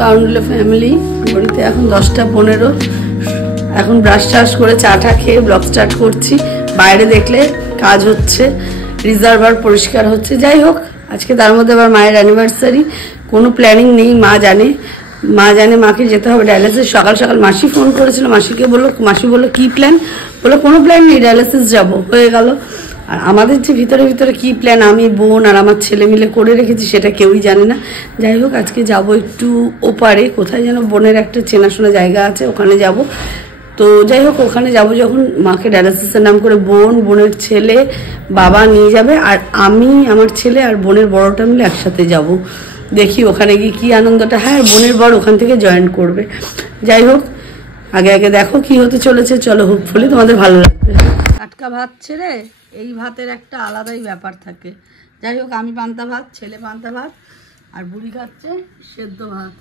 বাউন্ডুলে family. ঘড়িতে এখন 10:15। এখন ব্রাশ টাশ করে চাটা খেয়ে ব্লগ স্টার্ট করছি। বাইরে দেখলে কাজ হচ্ছে, রিজার্ভার পরিষ্কার হচ্ছে। যাই হোক, আজকে তার মধ্যে আবার মায়ের অ্যানিভার্সারি। কোনো প্ল্যানিং নেই, মা জানে মাকে যেতে হবে ডায়ালিসিস। সকাল সকাল মাসি ফোন করেছিল, মাসি বললো কি প্ল্যান, বললো কোনো প্ল্যান নেই, ডায়ালিসিস যাবো, হয়ে গেল। আর আমাদের যে ভিতরে কি প্ল্যান আমি, বোন আর আমার ছেলে মিলে করে রেখেছি সেটা কেউই জানে না। যাই হোক, আজকে যাব একটু ওপারে, কোথায় যেন বোনের একটা চেনাশোনা জায়গা আছে, ওখানে যাব। তো যাই হোক, ওখানে যাব যখন মাকে ডায়ালিসিসের নাম করে বোনের ছেলে বাবা নিয়ে যাবে, আর আমি আমার ছেলে আর বোনের বড়টা মিলে একসাথে যাব। দেখি ওখানে গিয়ে কি আনন্দটা। হ্যাঁ, বোনের বড় ওখান থেকে জয়েন করবে। যাই হোক, আগে দেখো কি হতে চলেছে। চলো, হোপফুলি তোমাদের ভালো লাগবে। টাটকা ভাত ছেড়ে এই ভাতের একটা আলাদাই ব্যাপার থাকে। যাই হোক, আমি পান্তা ভাত, ছেলে পান্তা ভাত, আর বুড়ি খাচ্ছে সেদ্ধ ভাত।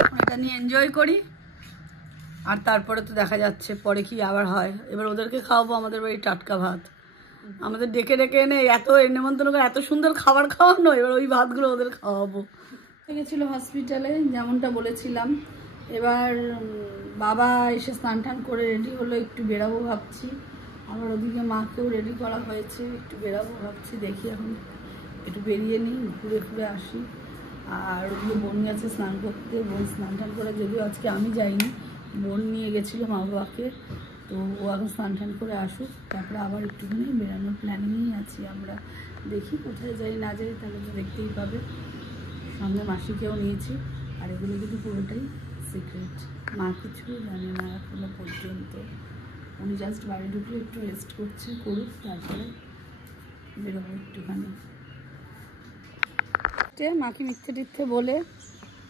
এখন এটা নিয়ে এনজয় করি, আর তারপরে তো দেখা যাচ্ছে পরে কি আবার হয়। এবার ওদেরকে খাওয়াবো আমাদের বাড়ি টাটকা ভাত। আমাদের ডেকে এনে এত নেমন্তন্ন করে এত সুন্দর খাবার খাওয়ানো, এবার ওই ভাতগুলো ওদের খাওয়াবো। গেছিলো হসপিটালে, যেমনটা বলেছিলাম। এবার বাবা এসে স্নান টান করে রেডি হলো, একটু বেরাবো ভাবছি। আবার ওদিকে মাকেও রেডি করা হয়েছে, একটু বেরাবো ভাবছি। দেখি এখন একটু বেরিয়ে নিই, ঘুরে আসি। আর ওদিকে বোন গেছে স্নান করতে, বোন স্নান টান করে, যদিও আজকে আমি যাইনি, বোন নিয়ে গেছিলো মা বাবাকে। তো ও এখন স্নান টান করে আসুক, তারপরে আবার একটুখানি বেরানোর প্ল্যানিংই আছি আমরা। দেখি কোথায় যাই না যাই, তাহলে তো দেখতেই পাবে। সামনে মাসিকেও নিয়েছি, আর এগুলো কিন্তু পুরোটাই সিক্রেট, মা কিছু জানে না এখনো পর্যন্ত। উনি জাস্ট বাড়ি ঢুকে একটু রেস্ট করুক, তারপরে বেরোবো একটুখানি। মাকে মিথ্যে বলে,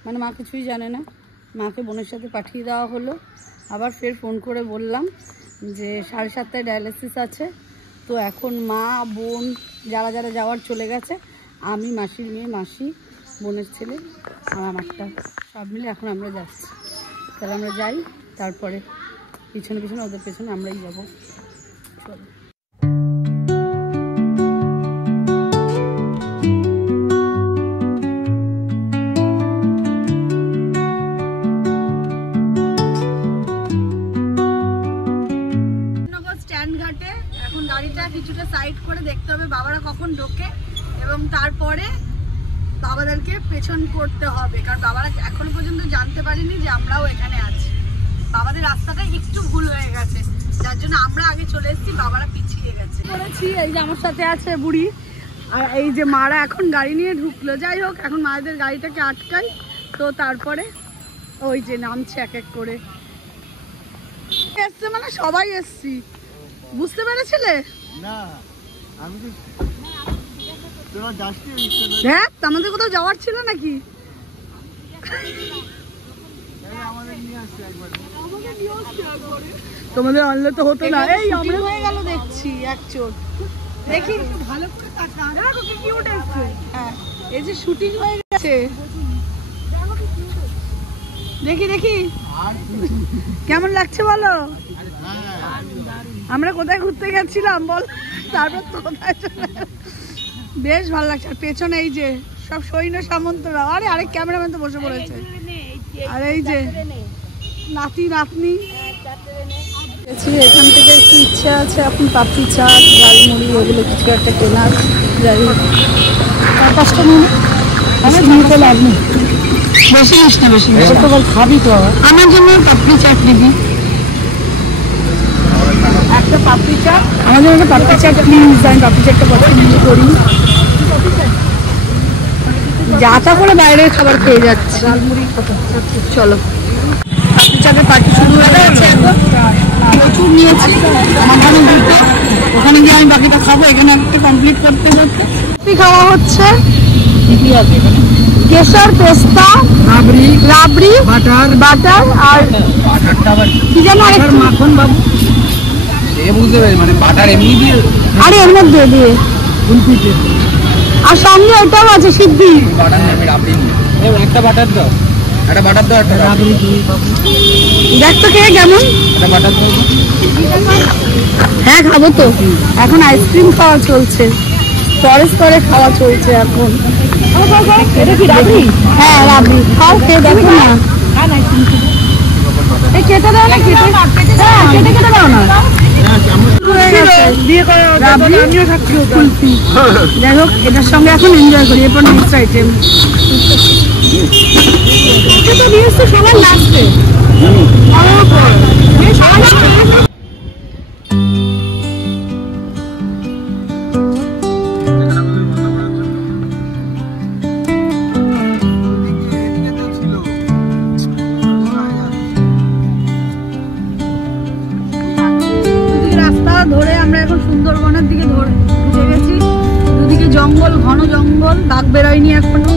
মানে মা কিছুই জানে না, মাকে বোনের সাথে পাঠিয়ে দেওয়া হলো। আবার ফের ফোন করে বললাম যে 7:30টায় ডায়ালিসিস আছে। তো এখন মা বোন যারা যাওয়ার চলে গেছে, আমি, মাসির মেয়ে, মাসি, বোনের ছেলে আর আমারটা, সব মিলে এখন আমরা যাচ্ছি। তাহলে আমরা যাই, তারপরে পিছনে ওদের পেছনে আমরাই যাবো। চলো। এখন গাড়িটা কিছুটা সাইড করে দেখতে হবে বাবারা কখন ঢোকে, এবং তারপরে বাবাদেরকে পেছন করতে হবে, কারণ বাবারা এখনো পর্যন্ত জানতে পারিনি যে আমরাও এখানে আছি। বাবাদের রাস্তাটা একটু ভুল হয়ে গেছে, যার জন্য আমরা আগে চলে এসেছি, বাবারা পিছিয়ে গেছে। বলেছি এই যে আমার সাথে আছে বুড়ি, আর এই যে মারা এখন গাড়ি নিয়ে ঢুকলো। যাই হোক, এখন মায়েদের গাড়িটাকে আটকাই, তো তারপরে ওই যে নামছে এক এক করে। এসছে মানে সবাই এসছি, বুঝতে পেরেছিলে? হ্যাঁ, আমাদের কোথাও যাওয়ার ছিল নাকি? তোমাদের আনলে তো হতো না। এই আমরা হয়ে গেল দেখছি এক চোট। দেখি ভালো করে তাকা, দেখো কি কিউট আছে। হ্যাঁ, এই যে শুটিং হয়ে গেছে, দেখি কেমন লাগছে বলো। আমরা কোথায় ঘুরতে গেছিলাম বল, তারপর তো কোথায় চলে, বেশ ভালো লাগছে। আর পেছনে এই যে সব সৈন্য সামন্তরা, আরেক ক্যামেরাম্যান তো বসে পড়েছে। আর এই যে নাতনি। এখান থেকে একটু ইচ্ছা আছে এখন পাপড়ি চাট, ঝালমুড়ি, ওগুলো কিছু একটা কেনার। যাই হোক, 5টা মিনিট লাভ নেই, বেশি নিস না, বেশি খাবি তো। আমার জন্য পাপড়ি চাট নিবি, একটা পাপড়ি চাট আমাদের একটা পাপড়ি চাট প্লিজ। আমি পাপড়ি চাটটা পছন্দ করি, যা তা করে বাইরের খাবার খেয়ে যাচ্ছে। ঝালমুড়ি চলো, পাপড়ি চাটের পার্টি শুরু হয়ে গেছে। এখন প্রচুর নিয়েছি, মাখানো দুটো, ওখানে গিয়ে আমি বাকিটা খাবো। এখানে একটা কমপ্লিট করতে খাওয়া হচ্ছে। কেশর, পেস্তা, রাবড়ি, বাটার আর কি যেন মাখন বাবু, বুঝতে পারি মানে বাটার এমনি দিয়ে, আরে এর মধ্যে দিয়ে ফুলপিতে। আর সামনে ওটাও আছে সিদ্ধি, একটা বাটার দাও, একটা রাবড়ি দেখ তো কে কেমন, একটা বাটার দাও। হ্যাঁ খাবো তো, এখন আইসক্রিম খাওয়া চলছে। স্তরে স্তরে খাওয়া চলছে এখন। এটা কি রাবড়ি? হ্যাঁ রাবড়ি, খাও খেয়ে দেখো না। এই কেটে দাও না, কেটে কেটে দাও না। যাই হোক, এটার সঙ্গে এখন এনজয় করি। এরপর নেক্সট আইটেম সবার লাস্টে ধরে আমরা এখন সুন্দরবনের দিকে ঢুকে গেছি। দুদিকে জঙ্গল, ঘন জঙ্গল, বাঘ বেরোয়নি এখনো,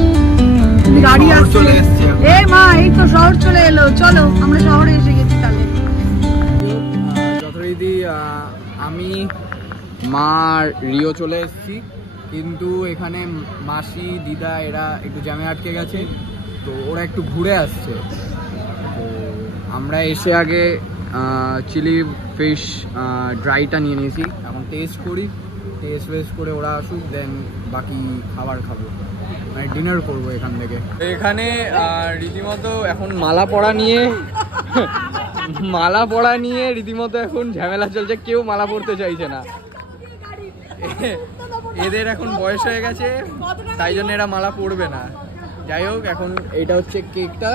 গাড়ি আসছে। এ মা, এই তো শহর চলে এলো, চলো আমরা শহরে এসে গেছি। তাহলে যথারীতি আমি মা রিও চলে এসেছি, কিন্তু এখানে মাসি দিদা এরা একটু জ্যামে আটকে গেছে, তো ওরা একটু ঘুরে আসছে। তো আমরা এসে আগে চিলি ফিশ ড্রাইটা নিয়ে নিয়েছি, এখন টেস্ট করি, টেস্ট করে ওরা আসুক, দেন বাকি খাবার খাবো, মানে ডিনার করবো এখান থেকে। এখানে রীতিমতো এখন মালা পড়া নিয়ে রীতিমতো এখন ঝামেলা চলছে, কেউ মালা পড়তে চাইছে না। এদের এখন বয়স হয়ে গেছে, তাই জন্য এরা মালা পড়বে না। যাই হোক, এখন এইটা হচ্ছে কেকটা,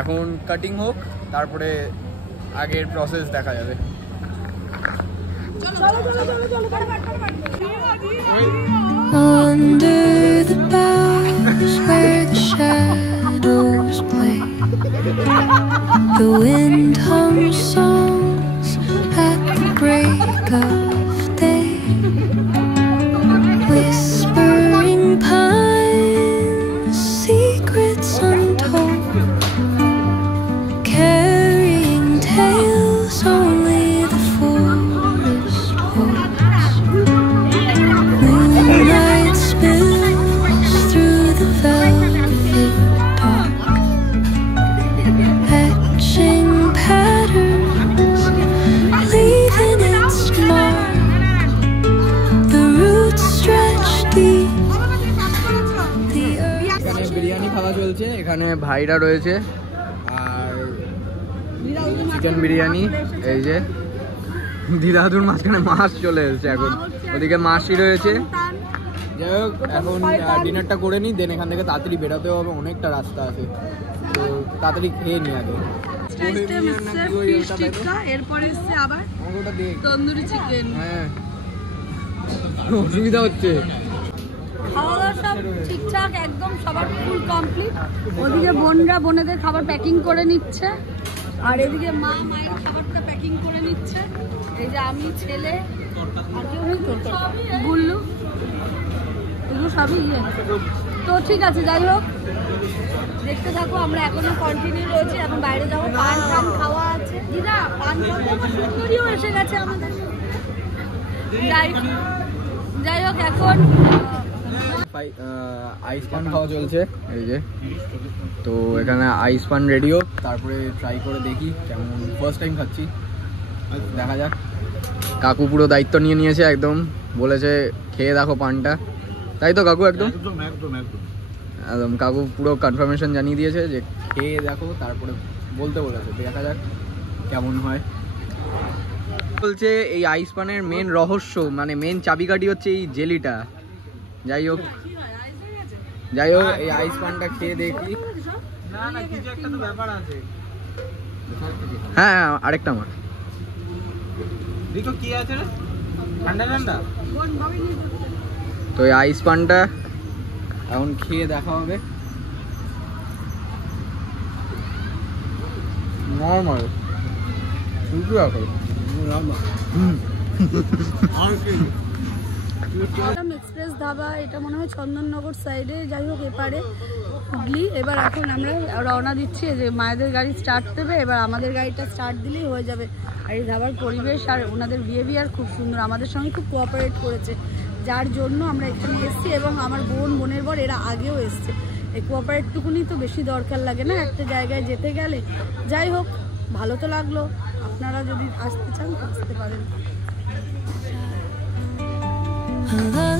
এখন কাটিং হোক, তারপরে আগের প্রসেস দেখা যাবে। Under the boughs where the shadows play, the wind hums songs at the break of day, whispering pines, secrets untold, carrying tales only the forest holds. Moonlight spills through the velvet dark, etching patterns, leaving its mark. The roots stretch deep, the earth. এখানে বিরিয়ানি খাওয়া চলছে, এখানে ভাইরা রয়েছে, আর chicken biryani, এই যে দিদাদুর মাঝখানে মাছ চলে এসেছে, এখন ওদিকে মাছই রয়েছে। যাই হোক, এখন ডিনারটা করে নিই, দেন এখান থেকে তাড়াতাড়ি বেরোতে হবে, অনেকটা রাস্তা আছে, তো তাড়াতাড়ি খেয়ে নিই আগে। এরপরে এসছে আবার তন্দুরি চিকেন। হ্যাঁ, অসুবিধা হচ্ছে। খাওয়া দাওয়া সব ঠিকঠাক একদম, সবার ফুল কমপ্লিট। ওদিকে বোনরা বোনেদের খাবার প্যাকিং করে নিচ্ছে, আর এদিকে মা মায়ের খাবারটা প্যাকিং করে নিচ্ছে। এই যে আমি, ছেলে, আর কেউ নেই তো, গুল্লু, এগুলো সবই ইয়ে। তো ঠিক আছে, যাই হোক দেখতে থাকো, আমরা এখনো কন্টিনিউ রয়েছে। এখন বাইরে যাবো, পান টান খাওয়া আছে। দিদা পান খাওয়া, সুন্দরীও এসে গেছে আমাদের। যাই হোক, এখন আইস পান খাওয়া চলছে, এই যে। তো এখানে আইস পান রেডিও, তারপরে ট্রাই করে দেখি কেমন। ফার্স্ট টাইম খাচ্ছি, দেখা যাক। কাকু পুরো দায়িত্ব নিয়ে নিয়েছে একদম, বলেছে খেয়ে দেখো পানটা, তাই তো কাকু? একদম একদম কাকু পুরো কনফার্মেশন জানিয়ে দিয়েছে যে খেয়ে দেখো, তারপরে বলতে বলেছে, দেখা যাক কেমন হয়। বলছে এই আইস পানের মেন রহস্য, মানে মেন চাবিকাঠি হচ্ছে এই জেলিটা। যাই হোক এই আইস পানটা খেয়ে দেখি। হ্যাঁ, আরেকটা আমার কি আছে রে, ঠান্ডা ঠান্ডা। তো এই আইস পানটা এখন খেয়ে দেখা হবে। নর্মাল এক্সপ্রেস ধাবা, এটা মনে হয় চন্দননগর সাইডে। যাই হোক, এপারে হুগলি। এবার এখন আমরা রওনা দিচ্ছি, যে মায়েদের গাড়ি স্টার্ট দেবে, এবার আমাদের গাড়িটা স্টার্ট দিলেই হয়ে যাবে। আর এই ধাবার পরিবেশ আর ওনাদের বিহেভিয়ার খুব সুন্দর, আমাদের সঙ্গে খুব কোঅপারেট করেছে, যার জন্য আমরা এখানে এসেছি। এবং আমার বোনের বর এরা আগেও এসছে। এই কোঅপারেটটুকুনি তো বেশি দরকার লাগে না একটা জায়গায় যেতে গেলে। যাই হোক, ভালো তো লাগলো। আপনারা যদি আসতে চান তো আসতে পারেন। a